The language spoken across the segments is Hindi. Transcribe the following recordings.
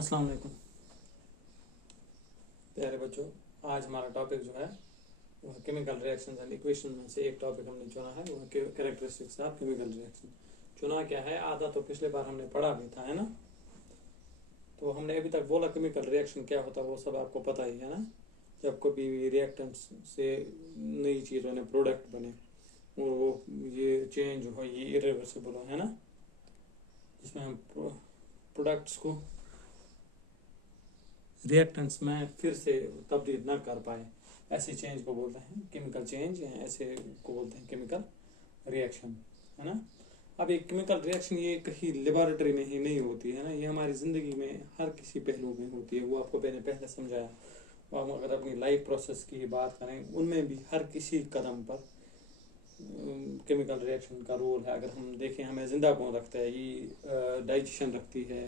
अस्सलाम वालेकुम प्यारे बच्चों। आज हमारा टॉपिक जो है वह केमिकल रिएक्शंस एंड इक्वेशन में से एक टॉपिक हमने चुना है, वह कैरेक्टरिस्टिक्स ऑफ केमिकल रिएक्शन। चुना क्या है, आधा तो पिछले बार हमने पढ़ा भी था, है ना। तो हमने अभी तक बोला केमिकल रिएक्शन क्या होता है वो सब आपको पता ही है ना। जब कभी रिएक्टेंट्स से नई चीज़ बने, प्रोडक्ट बने और वो ये चेंज हो, ये इरिवर्सिबल हो, है ना, जिसमें हम प्रोडक्ट्स को रिएक्टेंट्स में फिर से तब्दील ना कर पाए, ऐसे चेंज को बोलते हैं केमिकल चेंज, या ऐसे को बोलते हैं केमिकल रिएक्शन, है ना। अब एक केमिकल रिएक्शन ये कहीं लेबोरेटरी में ही नहीं होती है ना, ये हमारी ज़िंदगी में हर किसी पहलू में होती है। वो आपको मैंने पहले समझाया। हम अगर अपनी लाइफ प्रोसेस की बात करें, उनमें भी हर किसी कदम पर केमिकल रिएक्शन का रोल है। अगर हम देखें, हमें जिंदा कौन रखता है, ये डाइजेशन रखती है,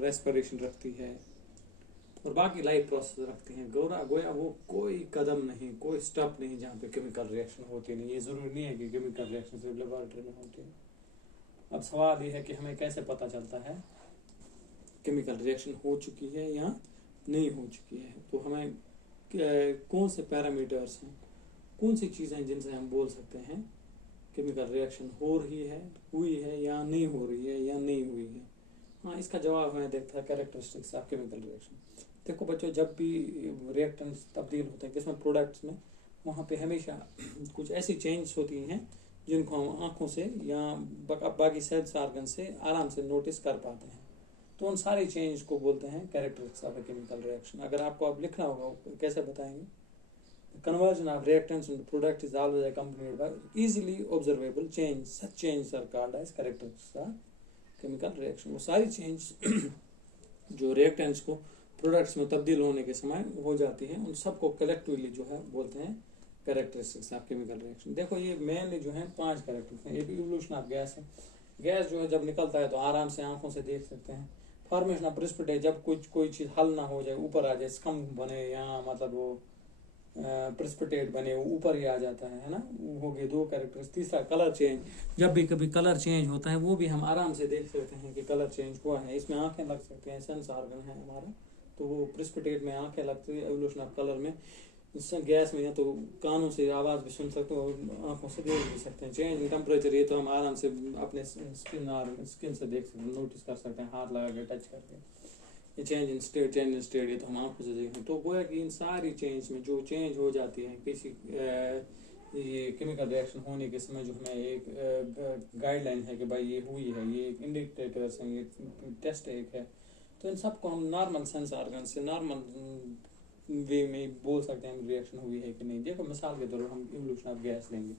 रेस्पिरेशन रखती है और बाकी लाइफ प्रोसेस रखती हैं। गोया वो कोई कदम नहीं, कोई स्टेप नहीं जहाँ पे केमिकल रिएक्शन होती नहीं। ये ज़रूरी नहीं है कि केमिकल रिएक्शन सिर्फ लेबोरेटरी में होती है। अब सवाल ये है कि हमें कैसे पता चलता है केमिकल रिएक्शन हो चुकी है या नहीं हो चुकी है। तो हमें कौन से पैरामीटर्स हैं, कौन सी चीज़ें हैं जिनसे हम बोल सकते हैं केमिकल रिएक्शन हो रही है, हुई है या नहीं हो रही है या नहीं हुई है। हाँ, इसका जवाब हमें देखता है कैरेक्टरिस्टिक्स ऑफ केमिकल रिएक्शन। देखो बच्चों, जब भी रिएक्टेंट्स तब्दील होते हैं किसमें, प्रोडक्ट्स में, वहाँ पे हमेशा कुछ ऐसी चेंज होती हैं जिनको हम आँखों से या बाकी सेल्स ऑर्गन से आराम से नोटिस कर पाते हैं। तो उन सारी चेंज को बोलते हैं characteristics of a chemical reaction. अगर आपको अब लिखना होगा कैसे बताएंगे, conversion of reactants into product is always accompanied by easily observable change. Such changes are called as characteristics of chemical reaction. वो सारी चेंज जो रिएक्टेंट्स को प्रोडक्ट्स में तब्दील होने के समय हो जाती हैं, उन सबको कलेक्टिवली जो है बोलते हैं कैरेक्टरिस्टिक्स ऑफ केमिकल रिएक्शन। देखो ये मेनली जो है 5 कैरेक्टरिस्टिक्स हैं। एक इवोल्यूशन ऑफ गैस है। गैस जो है जब निकलता है तो आराम से आंखों से देख सकते हैं। फॉर्मेशन ऑफ प्रेसिपिटेट, जब कोई चीज़ हल ना हो जाए, ऊपर आ जाए, स्कम बने, या मतलब वो प्रेसिपिटेट बने, वो ऊपर ही आ जाता है ना। वो हो गए 2 कैरेक्टर्स। तीसरा कलर चेंज, जब भी कभी कलर चेंज होता है वो भी हम आराम से देख सकते हैं कि कलर चेंज हुआ है। इसमें आंखें लग सकती हैं, सेंस ऑर्गन है हमारा, तो वो प्रेसिपिटेट में आंखें लगती है। एवोल्यूशन ऑफ कलर में, गैस में, या तो कानों से आवाज़ भी सुन सकते हैं और आंखों से देख भी सकते हैं। चेंज इन टेम्परेचर, ये तो हम आराम से अपने स्किन से देख सकते हैं, नोटिस कर सकते हैं, हाथ लगा के, टच करके। ये चेंज इन स्टेट ये तो हम आंखों से देखें। तो गोया कि इन सारी चेंज में जो चेंज हो जाती है किसी ये केमिकल रिएक्शन होने के समय, जो हमें एक गाइडलाइन है कि भाई ये हुई है, ये एक इंडिकेटर्स हैं, ये टेस्ट एक है। तो इन सब को हम नॉर्मल सेंस ऑर्गन से नॉर्मल वे में बोल सकते हैं रिएक्शन हुई है कि नहीं। देखो मिसाल के तौर पर हम इवोल्यूशन ऑफ गैस लेंगे।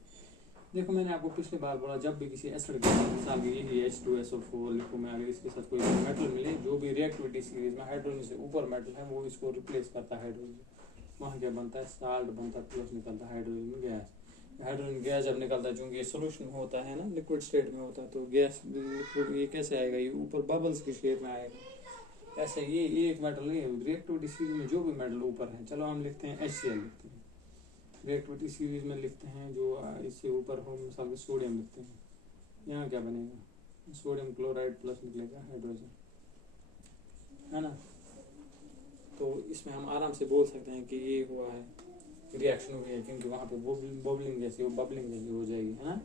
देखो मैंने आपको पिछली बार बोला, जब भी किसी एसिड गैस, मिसाल की यही H2SO4 लिखो मैं, अगर इसके साथ कोई मेटल मिले, जो भी रिएक्टिविटी सीरीज में हाइड्रोजन से ऊपर मेटल है वो इसको रिप्लेस करता है हाइड्रोजन। वहाँ क्या बनता है, साल्ट बनता है, प्लस निकलता है हाइड्रोजन गैस। हाइड्रोजन गैस जब निकलता है, चूँकि ये सोल्यूशन होता है ना, लिक्विड स्टेट में होता है, तो गैस लिक्विड ये कैसे आएगा, ये ऊपर बबल्स की शेप में आएगा। ऐसे ये एक मेटल नहीं है, रिएक्टिविटी सीरीज में जो भी मेटल ऊपर है, चलो हम लिखते हैं HCl लिखते हैं। रिएक्टिविटी सीरीज में लिखते हैं जो इससे ऊपर हो, मिसाल के सोडियम लिखते हैं। यहाँ क्या बनेगा, सोडियम क्लोराइड प्लस निकलेगा हाइड्रोजन, है ना। तो इसमें हम आराम से बोल सकते हैं कि ये हुआ है, रिएक्शन हुई है, क्योंकि वहाँ पे बबलिंग जैसी हो जाएगी, है ना।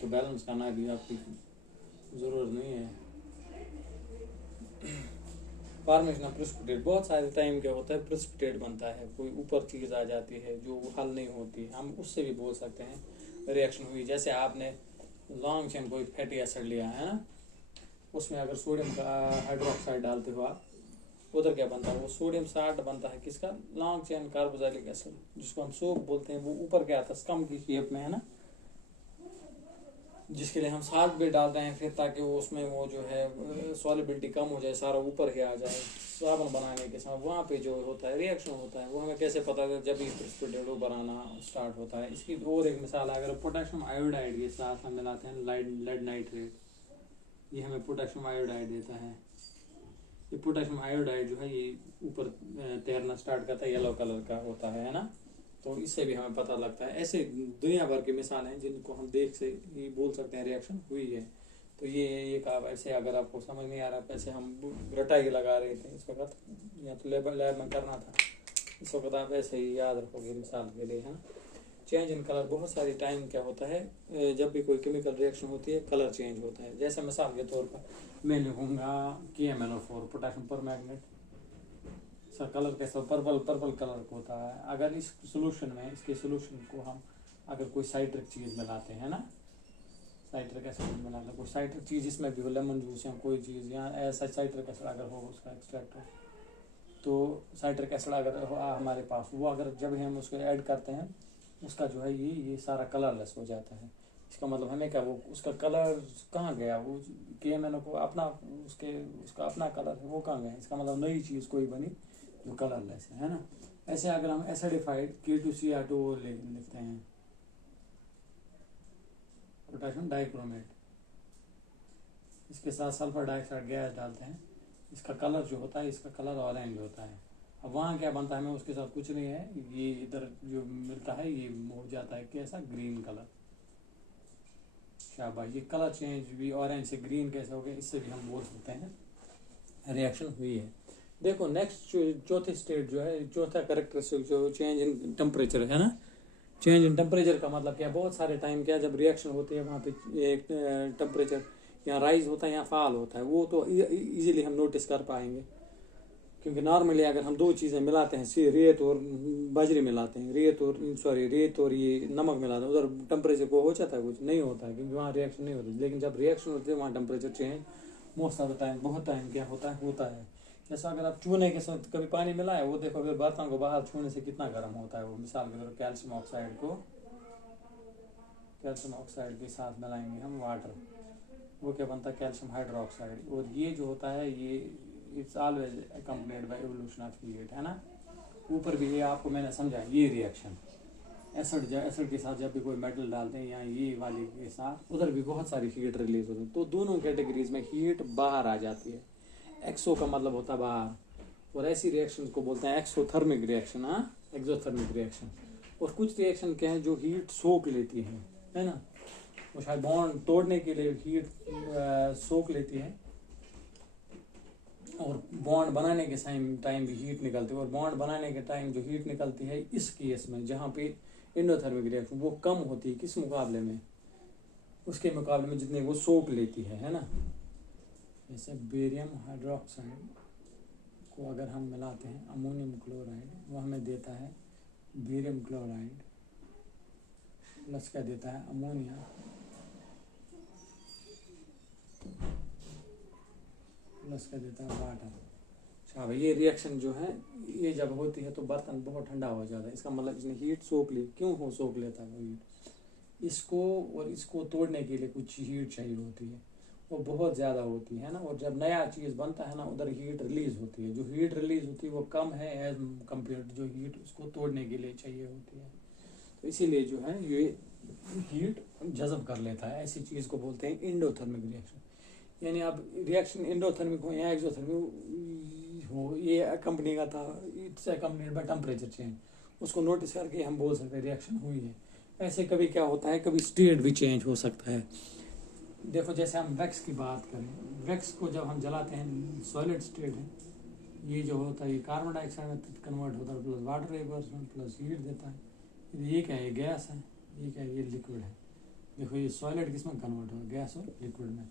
तो बैलेंस करना भी आपकी ज़रूरत नहीं है। फॉर्मेशन ऑफ प्रेसिपिटेट, बहुत सारे टाइम क्या होता है, प्रेसिपिटेट बनता है, कोई ऊपर चीज़ आ जाती है जो हल नहीं होती, हम उससे भी बोल सकते हैं रिएक्शन हुई। जैसे आपने लॉन्ग चेन कोई फैटी एसिड लिया है ना, उसमें अगर सोडियम का हाइड्रोक्साइड डालते हो आप, उधर क्या बनता है, वो सोडियम साल्ट बनता है, किसका, लॉन्ग चेन कार्बोक्सिलिक एसिड, जिसको हम सोप बोलते हैं। वो ऊपर क्या आता है, स्कम की शेप में, है ना, जिसके लिए हम साल्ट भी डालते हैं फिर, ताकि वो उसमें वो जो है सॉलिबिलिटी कम हो जाए, सारा ऊपर ही आ जाए। साबुन बनाने के समय वहाँ पे जो होता है रिएक्शन होता है, वो हमें कैसे पता है, जब भी प्रेसिपिटेट ऊपर आना स्टार्ट होता है। इसकी और एक मिसाल है, अगर पोटेशियम आयोडाइड के साथ हम मिलाते हैं लेड नाइट्रेट, ये हमें पोटेशियम आयोडाइड देता है। ये पोटेशियम आयोडाइड जो है ये ऊपर तैरना स्टार्ट करता है, येलो कलर का होता है ना। तो इससे भी हमें पता लगता है। ऐसे दुनिया भर की मिसाल हैं जिनको हम देख से ही बोल सकते हैं रिएक्शन हुई है। तो ये एक आप ऐसे, अगर आपको समझ नहीं आ रहा कैसे हम रटाई लगा रहे थे इस वक्त, या तो लैब में करना था, इस वक्त आप ऐसे ही याद रखोगे मिसाल के लिए, है ना। चेंज इन कलर, बहुत सारी टाइम क्या होता है जब भी कोई केमिकल रिएक्शन होती है कलर चेंज होता है। जैसे मिसाल के तौर पर मैं लिखूंगा KMnO4 पोटेशियम परमैंगनेट, इसका कलर कैसा, पर्पल पर्पल कलर का होता है। अगर इस सोल्यूशन में, इसके सोल्यूशन को हम अगर कोई साइट्रिक चीज़ मिलाते हैं ना, साइट्रिक एसिड मिलाते हैं, कोई साइट्रिक चीज़ इसमें भी हो, लेमन जूस या कोई चीज़, या ऐसा साइट्रिक एसिड अगर हो उसका एक्सट्रैक्ट हो, तो साइट्रिक एसिड अगर हो हमारे पास, वो अगर जब हम उसको ऐड करते हैं उसका जो है ये सारा कलरलेस हो जाता है। इसका मतलब हमें क्या, वो उसका कलर कहाँ गया, वो KMnO को अपना उसका अपना कलर है वो कहाँ गया, इसका मतलब नई चीज़ कोई बनी जो कलरलेस है ना। ऐसे अगर हम एसिडिफाइड K2Cr2 लिखते हैं, पोटेशियम डाइक्रोमेट, इसके साथ सल्फर डाइऑक्साइड गैस डालते हैं, इसका कलर जो होता है, इसका कलर ऑरेंज होता है। अब वहाँ क्या बनता है, हमें उसके साथ कुछ नहीं है, ये इधर जो मिलता है ये हो जाता है कैसा, ग्रीन कलर। शाबाश, ये कलर चेंज भी ऑरेंज से ग्रीन कैसे हो गया, इससे भी हम बोल सकते हैं रिएक्शन हुई है। देखो नेक्स्ट चौथी स्टेट जो है, चौथा कैरेक्टरिस्टिक जो चेंज इन टेम्परेचर है ना। चेंज इन टेम्परेचर का मतलब क्या, बहुत सारे टाइम क्या जब रिएक्शन होती है वहाँ पे एक टेम्परेचर यहाँ राइज होता है, यहाँ फॉल होता है, वो तो इजीली हम नोटिस कर पाएंगे। क्योंकि नॉर्मली अगर हम दो चीज़ें मिलाते हैं, रेत और बाजरी मिलाते हैं, रेत और ये नमक मिलाते हैं, उधर टेम्परेचर को हो जाता है, कुछ नहीं होता है क्योंकि वहाँ रिएक्शन नहीं होती। लेकिन जब रिएक्शन होती है वहाँ temperature change most of the time, बहुत टाइम क्या होता है। जैसा अगर आप चूने के साथ कभी पानी मिलाए, वो देखो अगर बर्तन को बाहर छूने से कितना गर्म होता है वो। मिसाल के तौर कैल्शियम ऑक्साइड के साथ मिलाएंगे हम वाटर, वो क्या बनता है, कैल्शियम हाइड्रोक्साइड। और ये जो होता है ये it's always accompanied by evolution of heat, है ना। ऊपर भी ये आपको मैंने समझा, ये रिएक्शन एसिड के साथ जब भी कोई मेटल डालते हैं या ये वाली के साथ, उधर भी बहुत सारी हीट रिलीज होती है। तो दोनों कैटेगरीज में हीट बाहर आ जाती है। एक्सो का मतलब होता है बाहर, और ऐसी रिएक्शन को बोलते हैं एक्सोथर्मिक रिएक्शन, हाँ, एक्सोथर्मिक रिएक्शन। और कुछ रिएक्शन क्या है जो हीट सोख लेती है ना, वो शायद बॉन्ड तोड़ने के लिए हीट सोख लेती है, और बॉन्ड बनाने के टाइम भी हीट निकलती है। और बॉन्ड बनाने के टाइम जो हीट निकलती है इस केस में, जहाँ पे एंडोथर्मिक रिएक्शन वो कम होती है, किस मुकाबले में, उसके मुकाबले में जितने वो सोख लेती है ना। जैसे बेरियम हाइड्रोक्साइड को अगर हम मिलाते हैं अमोनियम क्लोराइड, वो हमें देता है बेरियम क्लोराइड, प्लस क्या देता है, अमोनिया, प्लस क्या देता है, वाटर। अच्छा भाई, ये रिएक्शन जो है ये जब होती है तो बर्तन बहुत ठंडा हो जाता है। इसका मतलब इसने हीट सोख ली। क्यों हो सोख लेता है वो हीट, इसको और इसको तोड़ने के लिए कुछ हीट चाहिए होती है, वो बहुत ज़्यादा होती है ना। और जब नया चीज़ बनता है ना, उधर हीट रिलीज होती है, जो हीट रिलीज होती है वो कम है एज कम्पेयर जो हीट उसको तोड़ने के लिए चाहिए होती है। तो इसीलिए जो है ये हीट जज़ब कर लेता है। ऐसी चीज़ को बोलते हैं एंडोथर्मिक रिएक्शन। यानी अब रिएक्शन एंडोथर्मिक हो या एक्सोथर्मिक हो, ये कंपनी का था, it's accompanied by temperature change, उसको नोटिस करके हम बोल सकते हैं रिएक्शन हुई है। ऐसे कभी क्या होता है, कभी स्टेट भी चेंज हो सकता है। देखो जैसे हम वैक्स की बात करें, वैक्स को जब हम जलाते हैं सॉलिड स्टेट है, ये जो होता है ये कार्बन डाइऑक्साइड में कन्वर्ट होता है, plus water vapour plus heat देता है। ये क्या है, ये गैस है, ये क्या है, ये लिक्विड है। देखो ये सॉलिड किसमें कन्वर्ट हो, गैस और लिक्विड में।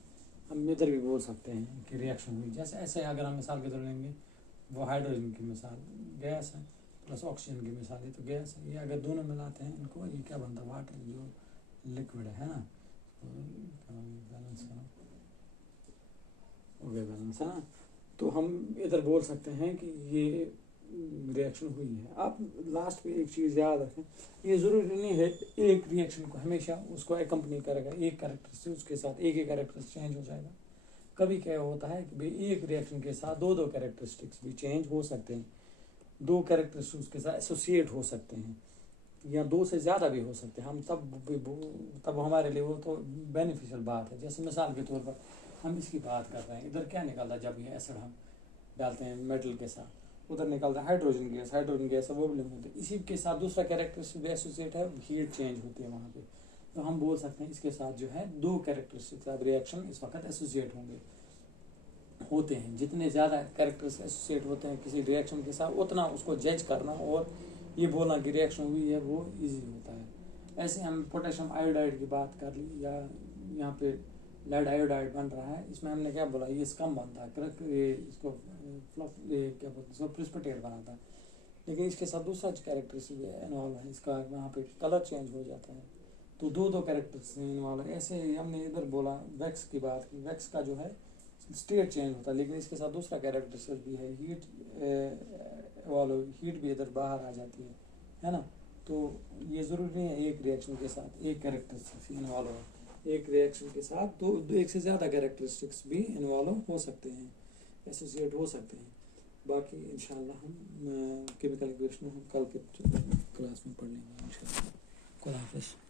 हम इधर भी बोल सकते हैं कि रिएक्शन हुई। जैसे ऐसे अगर हम मिसाल के तौर लेंगे, वो हाइड्रोजन की मिसाल गैस है, प्लस ऑक्सीजन की मिसाल ये तो गैस है। ये अगर दोनों मिलाते हैं इनको, ये क्या बनता है, वाटर जो लिक्विड है ना। बैलेंस करो, हो गया बैलेंस, है ना। तो हम इधर बोल सकते हैं कि ये रिएक्शन हुई है। आप लास्ट में एक चीज़ याद रखें, ये ज़रूरी नहीं है एक रिएक्शन को हमेशा उसको अकम्पनी करेगा एक कैरेक्टरिस्टिक, उसके साथ एक ही कैरेक्टरिस्टिक चेंज हो जाएगा। कभी क्या होता है कि भाई एक रिएक्शन के साथ दो कैरेक्टरिस्टिक्स भी चेंज हो सकते हैं, दो कैरेक्टरिस्टिक्स के साथ एसोसिएट हो सकते हैं, या दो से ज़्यादा भी हो सकते हैं। हम तब हमारे लिए वो तो बेनिफिशियल बात है। जैसे मिसाल के तौर पर हम इसकी बात कर रहे हैं, इधर क्या निकलता है जब ये एसिड हम डालते हैं मेटल के साथ, उधर निकलता है हाइड्रोजन गैस वो भी होती है। इसी के साथ दूसरा कैरेक्टरिस्टिक भी एसोसिएट है, हीट चेंज होती है वहाँ पे। तो हम बोल सकते हैं इसके साथ जो है दो कैरेक्टरिस्टिक्स ऑफ रिएक्शन इस वक्त एसोसिएट होते हैं। जितने ज़्यादा कैरेक्टर्स एसोसिएट होते हैं किसी रिएक्शन के साथ, उतना उसको जज करना और ये बोलना कि रिएक्शन हुई है वो इजी होता है। ऐसे हम पोटेशियम आयोडाइड की बात कर ली, या यहाँ पे लेड आयोडाइड बन रहा है, इसमें हमने क्या बोला, ये स्कम बनता है, ये इसको क्या बोलते हैं, इसको प्रिसिपिटेट बनाता है। लेकिन इसके साथ दूसरा कैरेक्टरिस्टिक इन्वॉल्व है, इसका वहाँ पे कलर चेंज हो जाता है। तो दो कैरेक्टर्स इन्वॉल्व है। ऐसे हमने इधर बोला वैक्स की बात की, वैक्स का जो है स्टेट चेंज होता है, लेकिन इसके साथ दूसरा कैरेक्टरिस्टिक भी है, हीट भी इधर बाहर आ जाती है ना। तो ये ज़रूरी नहीं है एक रिएक्शन के साथ एक कैरेक्टरिस्टिक्स इन्वॉल्व हो, एक रिएक्शन के साथ दो एक से ज़्यादा कैरेक्टरिस्टिक्स भी इन्वॉल्व हो सकते हैं, एसोसिएट हो सकते हैं। बाकी इंशाल्लाह हम केमिकल इक्वेशन हम कल के क्लास में पढ़ लेंगे इंशाल्लाह। खुदा हाफिज़।